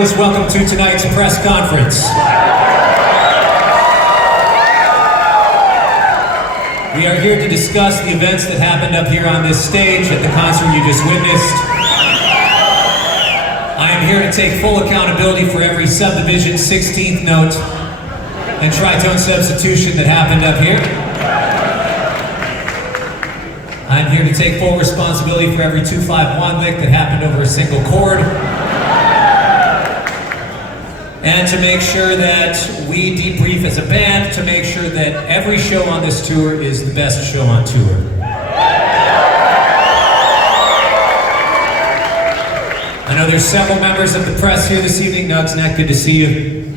Welcome to tonight's press conference. We are here to discuss the events that happened up here on this stage at the concert you just witnessed. I am here to take full accountability for every subdivision, 16th note, and tritone substitution that happened up here. I'm here to take full responsibility for every 2-5-1 lick that happened over a single chord. And to make sure that we debrief as a band, to make sure that every show on this tour is the best show on tour. I know there's several members of the press here this evening. Nugs, Neck, good to see you.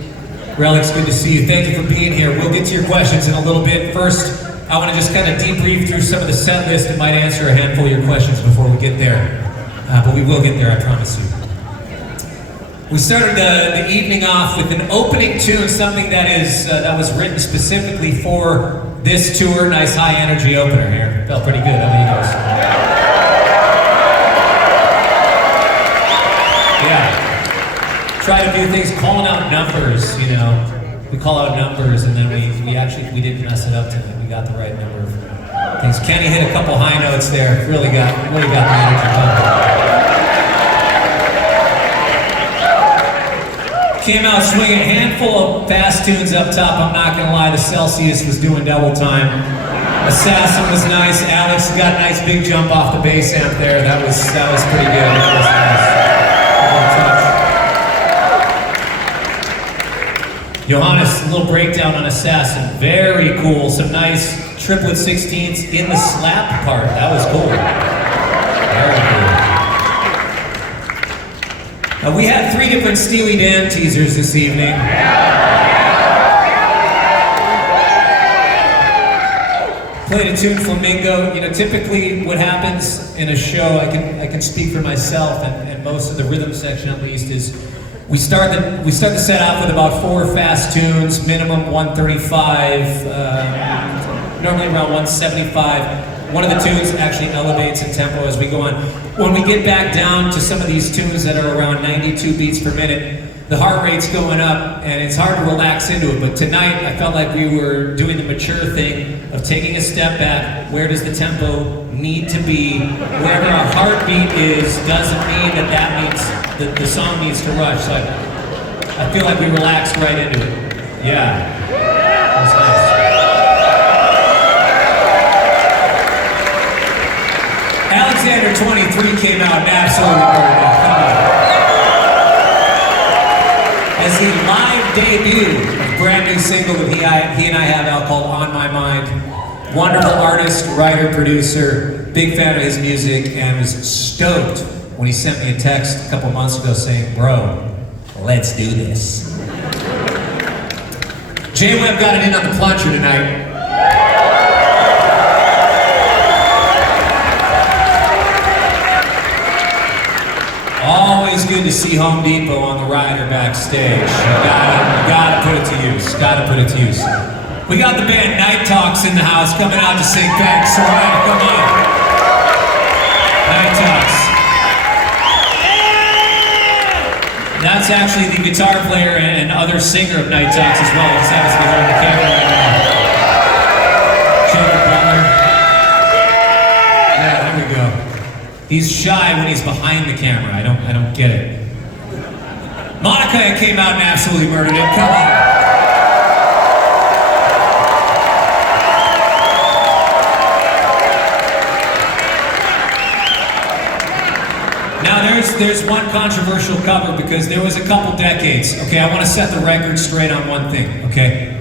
Relics, good to see you. Thank you for being here. We'll get to your questions in a little bit. First, I want to just kind of debrief through some of the set list and might answer a handful of your questions before we get there. But we will get there, I promise you. We started the evening off with an opening tune, something that was written specifically for this tour. Nice high energy opener here. Felt pretty good. How about you guys? Yeah. Try to do things, calling out numbers, you know. We call out numbers and then we didn't mess it up tonight. We got the right number of things. Kenny hit a couple high notes there. Really got the energy pumping. Came out swinging a handful of fast tunes up top. I'm not gonna lie, the Celsius was doing double time. Assassin was nice. Alex got a nice big jump off the bass amp there. That was pretty good. That was nice. Johannes, a little breakdown on Assassin. Very cool. Some nice triplet 16ths in the slap part. That was cool. Very cool. We had 3 different Steely Dan teasers this evening. Played a tune, Flamingo. You know, typically what happens in a show, I can speak for myself and most of the rhythm section at least, is we start the set off with about 4 fast tunes, minimum 135, normally around 175. One of the tunes actually elevates in tempo as we go on. When we get back down to some of these tunes that are around 92 beats per minute, the heart rate's going up and it's hard to relax into it. But tonight, I felt like we were doing the mature thing of taking a step back. Where does the tempo need to be? Wherever our heartbeat is doesn't mean that means that the song needs to rush. So I feel like we relaxed right into it. Yeah, that was nice. Alexander 23 came out and absolutely burned it. Come on. As the live debut of a brand new single that he and I have out called On My Mind. Wonderful artist, writer, producer, big fan of his music, and was stoked when he sent me a text a couple months ago saying, "Bro, let's do this." J-Web got it in on the plunger tonight. Always good to see Home Depot on the rider backstage. You gotta put it to use. Gotta put it to use. We got the band Night Talks in the house coming out to sing thanks. All right, come on. Night Talks. That's actually the guitar player and other singer of Night Talks as well. Just happens to be holding the camera right now. Jacob Butler. Yeah, there we go. He's shy when he's behind the camera. I don't get it. Monica came out and absolutely murdered it. Come on. Now there's one controversial cover because there was a couple decades. Okay, I want to set the record straight on one thing. Okay.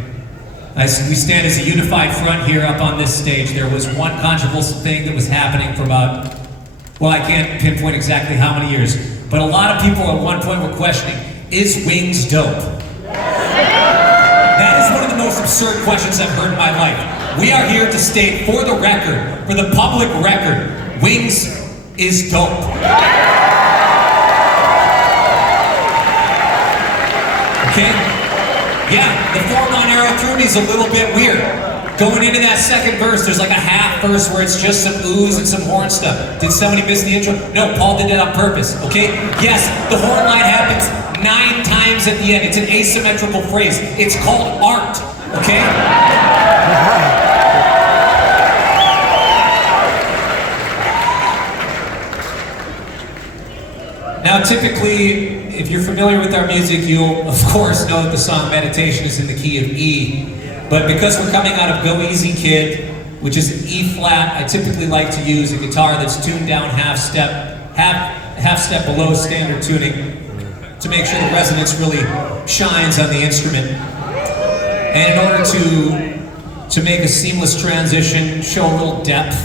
As we stand as a unified front here up on this stage, there was one controversial thing that was happening for about, well, I can't pinpoint exactly how many years, but a lot of people at one point were questioning, is Wings dope? That is one of the most absurd questions I've heard in my life. We are here to state for the record, for the public record, Wings is dope. Okay? Yeah, the four-line arrow through me is a little bit weird. Going into that second verse, there's like a half verse where it's just some ooze and some horn stuff. Did somebody miss the intro? No, Paul did that on purpose, okay? Yes, the horn line happens 9 times at the end. It's an asymmetrical phrase. It's called art, okay? Now, typically, if you're familiar with our music, you'll, of course, know that the song Meditation is in the key of E. But because we're coming out of Go Easy Kid, which is an E flat, I typically like to use a guitar that's tuned down half step below standard tuning to make sure the resonance really shines on the instrument. And in order to make a seamless transition, show a little depth,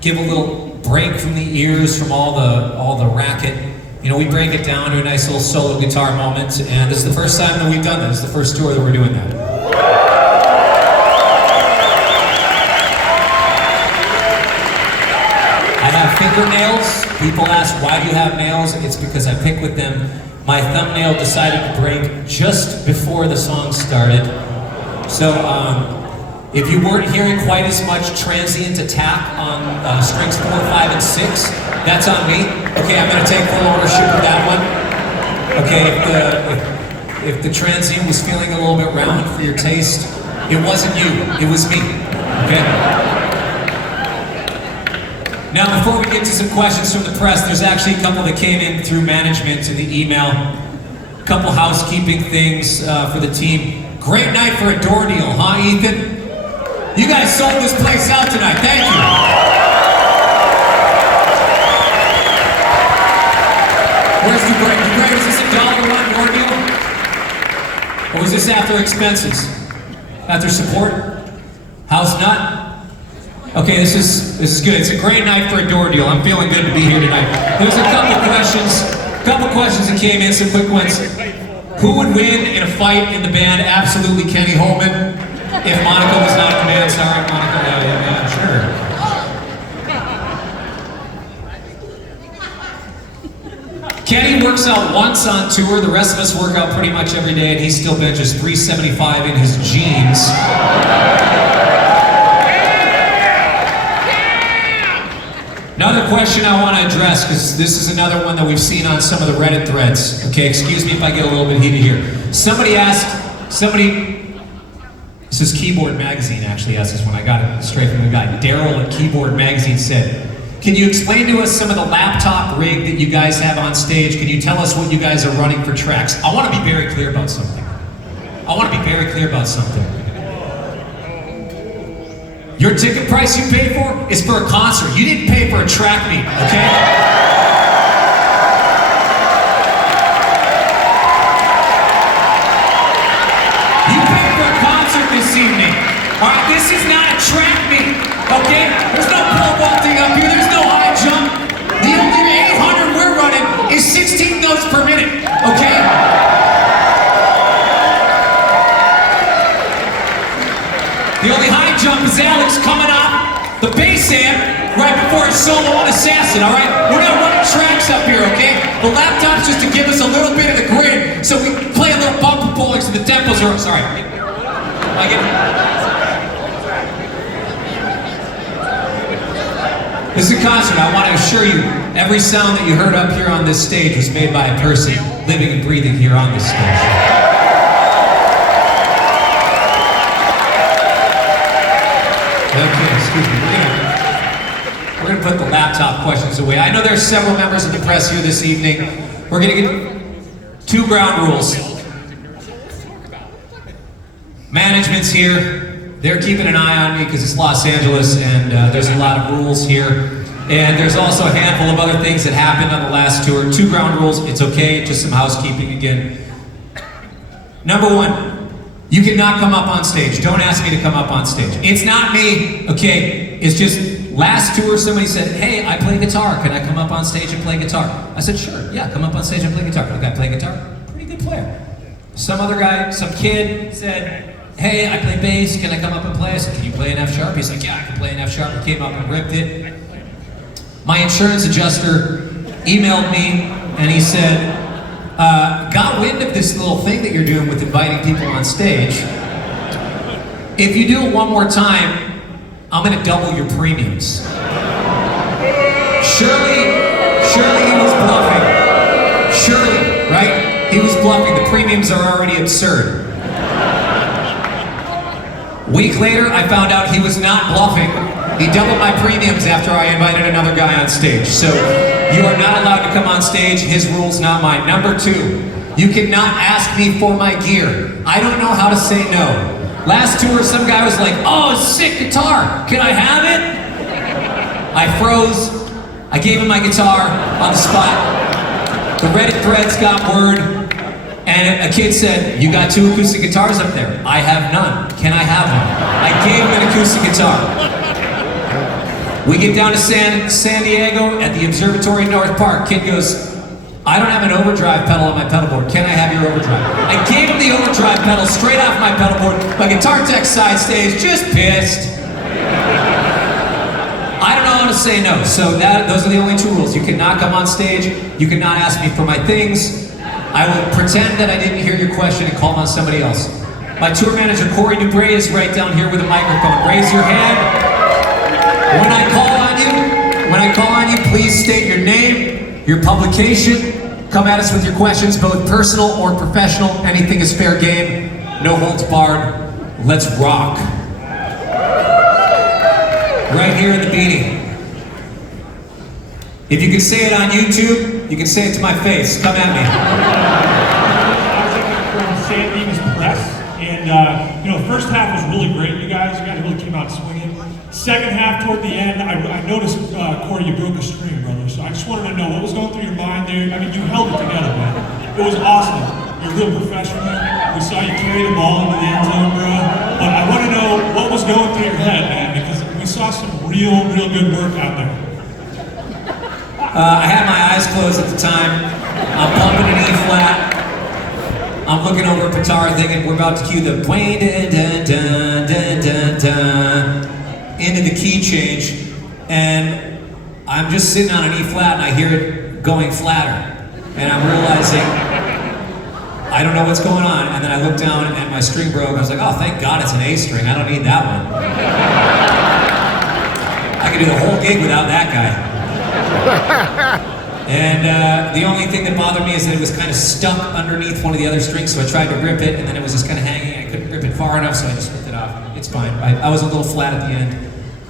give a little break from the ears from all the racket, you know, we break it down to a nice little solo guitar moment, and this is the first time that we've done that. This is the first tour that we're doing that. I have fingernails. People ask, why do you have nails? It's because I pick with them. My thumbnail decided to break just before the song started. So, if you weren't hearing quite as much transient attack on strings 4, 5, and 6, that's on me. Okay, I'm going to take full ownership of that one. Okay, if the transient was feeling a little bit round for your taste, it wasn't you, it was me. Okay? Now, before we get to some questions from the press, there's actually a couple that came in through management in the email. A couple housekeeping things for the team. Great night for a door deal, huh, Ethan? You guys sold this place out tonight. Thank you. Where's the break? The break, is this a $1 door deal? Or was this after expenses? After support? House nut? Okay, this is good. It's a great night for a door deal. I'm feeling good to be here tonight. There's a couple questions that came in, some quick ones. Who would win in a fight in the band? Absolutely Kenny Holman. If Monica was not in the band, sorry, Monica. Yeah, sure. Kenny works out once on tour. The rest of us work out pretty much every day, and he still benches 375 in his jeans. Another question I want to address, because this is another one that we've seen on some of the Reddit threads. Okay, excuse me if I get a little bit heated here. This is Keyboard Magazine actually asked this one. I got it straight from the guy. Daryl at Keyboard Magazine said, can you explain to us some of the laptop rig that you guys have on stage? Can you tell us what you guys are running for tracks? I want to be very clear about something. Your ticket price you paid for is for a concert. You didn't pay for a track meet, okay? This evening. Alright, this is not a track meet, okay? There's no pole vaulting up here, there's no high jump. The only 800 we're running is 16 notes per minute, okay? The only high jump is Alex coming off the bass amp right before his solo on Assassin, alright? We're not running tracks up here, okay? The laptop's just to give us a little bit of the grid so we can play a little bumper pulling so the tempos are, sorry. This is a concert. I want to assure you, every sound that you heard up here on this stage was made by a person living and breathing here on this stage. Okay, excuse me. We're gonna put the laptop questions away. I know there's several members of the press here this evening. We're gonna get 2 ground rules. Management's here. They're keeping an eye on me because it's Los Angeles and there's a lot of rules here. And there's also a handful of other things that happened on the last tour. 2 ground rules, it's okay, just some housekeeping again. Number 1, you cannot come up on stage. Don't ask me to come up on stage. It's not me, okay? It's just, last tour somebody said, hey, I play guitar. Can I come up on stage and play guitar? I said, sure, yeah, come up on stage and play guitar. The guy play guitar? Pretty good player. Some other guy, some kid said, hey, I play bass, can I come up and play? I said, can you play an F sharp? He's like, yeah, I can play an F sharp. He came up and ripped it. My insurance adjuster emailed me and he said, got wind of this little thing that you're doing with inviting people on stage. If you do it one more time, I'm gonna double your premiums. Surely he was bluffing. Surely, right? He was bluffing. The premiums are already absurd. A week later, I found out he was not bluffing. He doubled my premiums after I invited another guy on stage. So you are not allowed to come on stage. His rules, not mine. Number 2, you cannot ask me for my gear. I don't know how to say no. Last tour, some guy was like, "Oh, sick guitar. Can I have it?" I froze. I gave him my guitar on the spot. The Reddit threads got word, and a kid said, "You got 2 acoustic guitars up there." "I have none. Can I have one?" I gave him an acoustic guitar. We get down to San Diego at the Observatory in North Park. Kid goes, "I don't have an overdrive pedal on my pedal board. Can I have your overdrive?" I gave him the overdrive pedal straight off my pedal board. My guitar tech side stage, just pissed. I don't know how to say no, so those are the only 2 rules. You cannot come on stage. You cannot ask me for my things. I will pretend that I didn't hear your question and call on somebody else. My tour manager, Cory is right down here with a microphone. Raise your hand. When I call on you, please state your name, your publication. Come at us with your questions, both personal or professional. Anything is fair game. No holds barred. Let's rock. Right here in the beanie. If you can say it on YouTube, you can say it to my face. Come at me. From San Dimas Press, and you know, the first half was really great. You guys really came out swinging. Second half, toward the end, I noticed, Cory, you broke a string, brother. So I just wanted to know what was going through your mind there. I mean, you held it together, man. It was awesome. You're a real professional. We saw you carry the ball into the end zone, bro. But I want to know what was going through your head, man, because we saw some real good work out there. I had my eyes closed at the time. I'm pumping an E flat. I'm looking over a guitar thinking we're about to cue the into the key change, and I'm just sitting on an E flat and I hear it going flatter, and I'm realizing I don't know what's going on, and then I look down and my string broke. I was like, "Oh, thank God it's an A string. I don't need that one." I could do the whole gig without that guy. And the only thing that bothered me is that it was kind of stuck underneath one of the other strings, so I tried to rip it, and then it was just kind of hanging. I couldn't rip it far enough, so I just ripped it off. It's fine. I was a little flat at the end.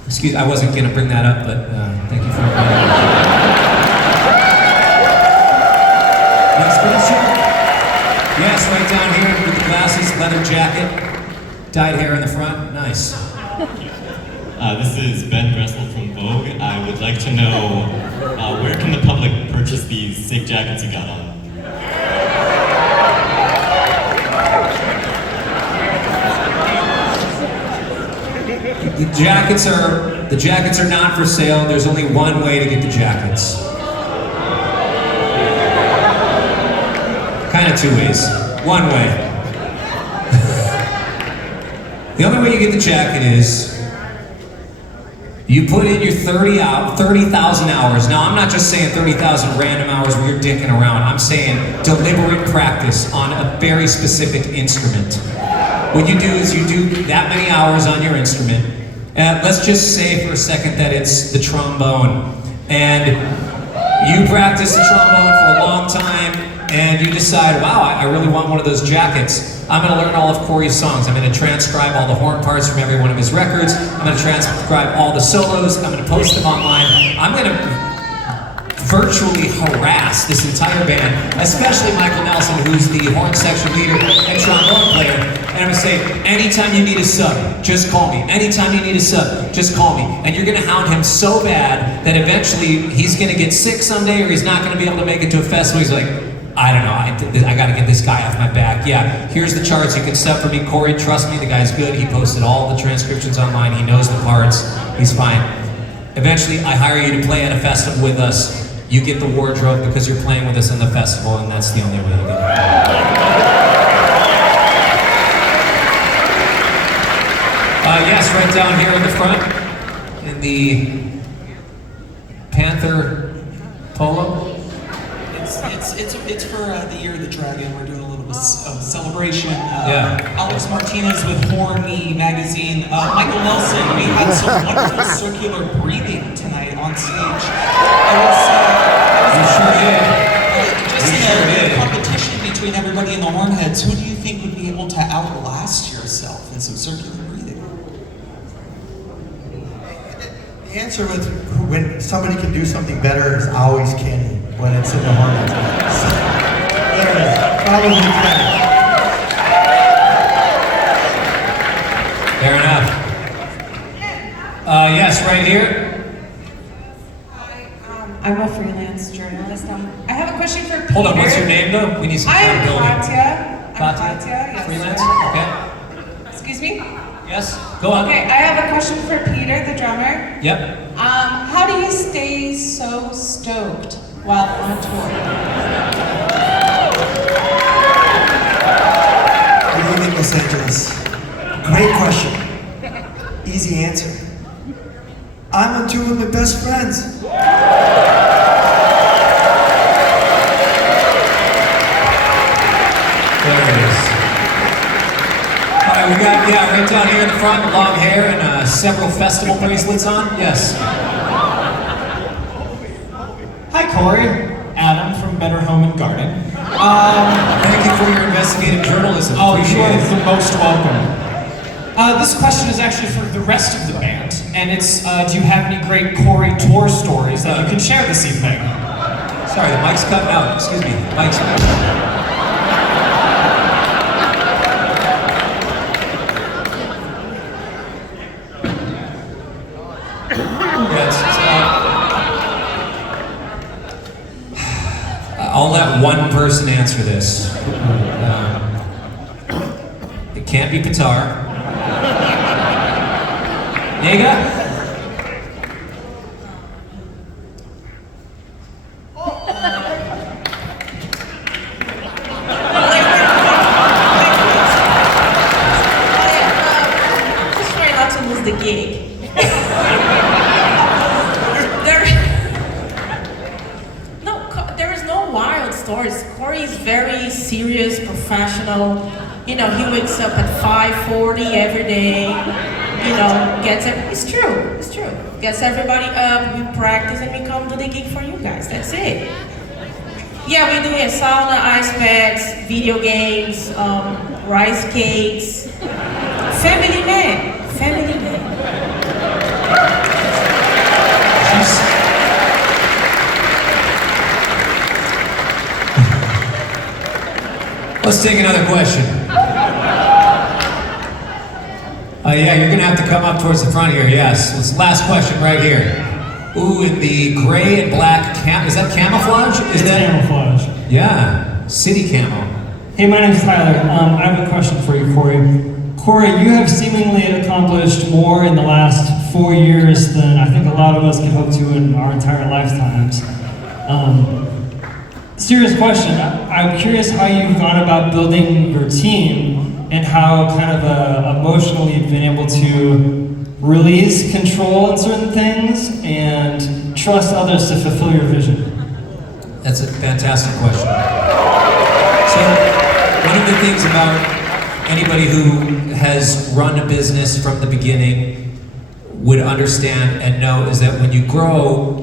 Excuse, I wasn't going to bring that up, but thank you for it. Next question? Yes, right down here with the glasses, leather jacket, dyed hair in the front. Nice. This is Ben Gressel from Vogue. I would like to know where can the public purchase these sick jackets you got on? The jackets are not for sale. There's only one way to get the jackets. Kind of 2 ways. One way. The only way you get the jacket is you put in your 30,000 hours. Now, I'm not just saying 30,000 random hours where you're dicking around. I'm saying deliberate practice on a very specific instrument. What you do is you do that many hours on your instrument. Let's just say for a second that it's the trombone. And you practice the trombone for a long time, and you decide, wow, I really want one of those jackets. I'm going to learn all of Cory's songs. I'm going to transcribe all the horn parts from every one of his records. I'm going to transcribe all the solos. I'm going to post them online. I'm going to virtually harass this entire band, especially Michael Nelson, who's the horn section leader and trombone player. And I'm going to say, anytime you need a sub, just call me. Anytime you need a sub, just call me. And you're going to hound him so bad that eventually he's going to get sick someday, or he's not going to be able to make it to a festival. He's like, I don't know, I gotta get this guy off my back. Yeah, here's the charts, you can sub for me. Cory, trust me, the guy's good. He posted all the transcriptions online, he knows the parts, he's fine. Eventually, I hire you to play at a festival with us. You get the wardrobe because you're playing with us in the festival, and that's the only way to get it. Yes, right down here in the front, in the Panther polo. It's for the Year of the Dragon. We're doing a little bit of celebration. Yeah. Alex Martinez with Horny magazine. Michael Nelson, we had some wonderful circular breathing tonight on stage. It was, You sure did. Just You sure did. a competition between between everybody in the Hornheads, who do you think would be able to outlast yourself in some circular breathing? The answer was when somebody can do something better is always Kenny when it's in the Hornets. So, there it is. Probably Kenny. Fair enough. Yes, right here. I'm a freelance journalist. I have a question for Peter. Hold on, what's your name though? We need some I am accountability. Katya. I'm Katya? Katya, yes. Freelance? Okay. Excuse me? Yes, go on. Okay, I have a question for Peter, the drummer. Yep. How do you stay so stoked while on tour? Good evening, Los Angeles. Great question. Easy answer. I'm on tour with my best friends. There it is. All right, we got, right down here in the front, long hair and several festival bracelets on. Yes. Hi, Cory. Adam from Better Home and Garden. Thank you for your investigative journalism. Oh, you Appreciate are it. the most welcome. This question is actually for the rest of the band, and it's, do you have any great Cory tour stories that you can share this evening? Sorry, the mic's cutting out. Excuse me. Mic's I'll let one person answer this. It can't be Qatar. Nega? Just try not to lose the gig. There is no wild stories. Cory is very serious, professional. You know, he wakes up at 5:40 every day. You know, it's true. Gets everybody up, we practice, and we come to the gig for you guys. That's it. Yeah, we do sauna, ice packs, video games, rice cakes. Family man. Let's take another question. Yeah, you're gonna have to come up towards the front here, yes. This last question right here. Ooh, in the gray and black is that camouflage? Is that camouflage? Yeah, city camo. Hey, my name's Tyler. I have a question for you, Cory. Cory, you have seemingly accomplished more in the last 4 years than I think a lot of us could hope to in our entire lifetimes. Serious question. I'm curious how you've gone about building your team and how kind of emotionally you've been able to release control in certain things and trust others to fulfill your vision. That's a fantastic question. So, one of the things about anybody who has run a business from the beginning would understand and know is that when you grow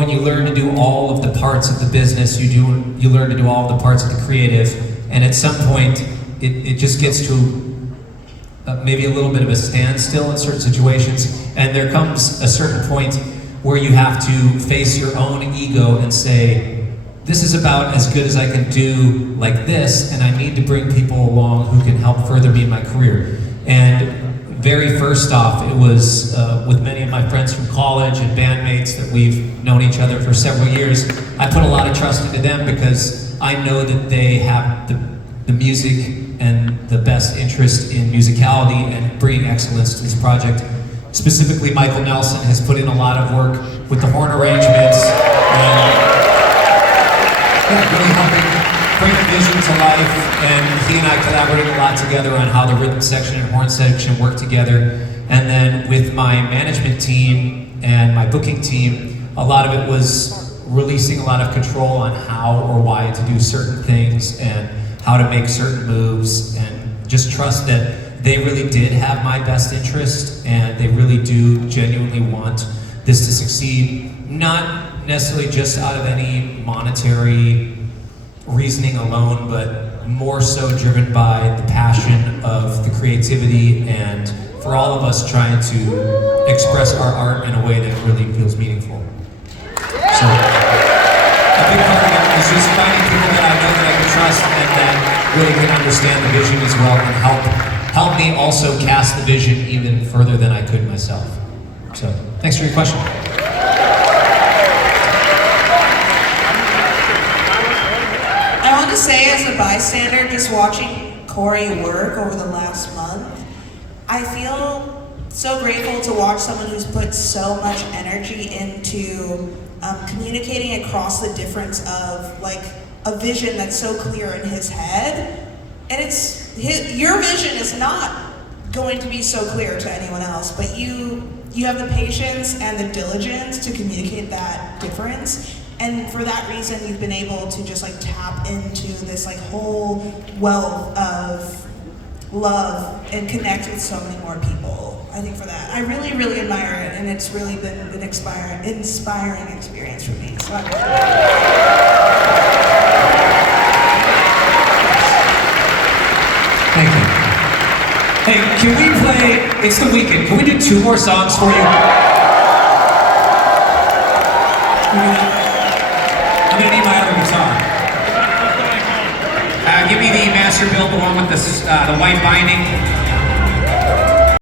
and you learn to do all of the parts of the business, you learn to do all of the parts of the creative, and at some point, it just gets to maybe a little bit of a standstill in certain situations, and there comes a certain point where you have to face your own ego and say, this is about as good as I can do like this, and I need to bring people along who can help further me in my career. And very first off, it was with many of my friends from college and bandmates that we've known each other for several years. I put a lot of trust into them because I know that they have the music and the best interest in musicality and bringing excellence to this project. Specifically, Michael Nelson has put in a lot of work with the horn arrangements and really helping bring the vision to life. And he and I collaborated a lot together on how the rhythm section and horn section work together. And then with my management team and my booking team, a lot of it was releasing a lot of control on how or why to do certain things and how to make certain moves, and just trust that they really did have my best interest and they really do genuinely want this to succeed, not necessarily just out of any monetary reasoning alone, but more so driven by the passion of the creativity and for all of us trying to express our art in a way that really feels meaningful. So, a big part of it is just finding people that I know that I can trust and that really can understand the vision as well and help me also cast the vision even further than I could myself. So, thanks for your question. I want to say, as a bystander, just watching Cory work over the last month, I feel so grateful to watch someone who's put so much energy into communicating across the difference of like a vision that's so clear in his head, and your vision is not going to be so clear to anyone else, but you have the patience and the diligence to communicate that difference. And for that reason, you've been able to just like tap into this like whole wealth of love and connect with so many more people. I think for that, I really, really admire it, and it's really been an inspiring experience for me. So Thank you. Hey, can we play, it's the weekend, can we do 2 more songs for you? I'm gonna need my other guitar. Give me the master build, the one with the white binding.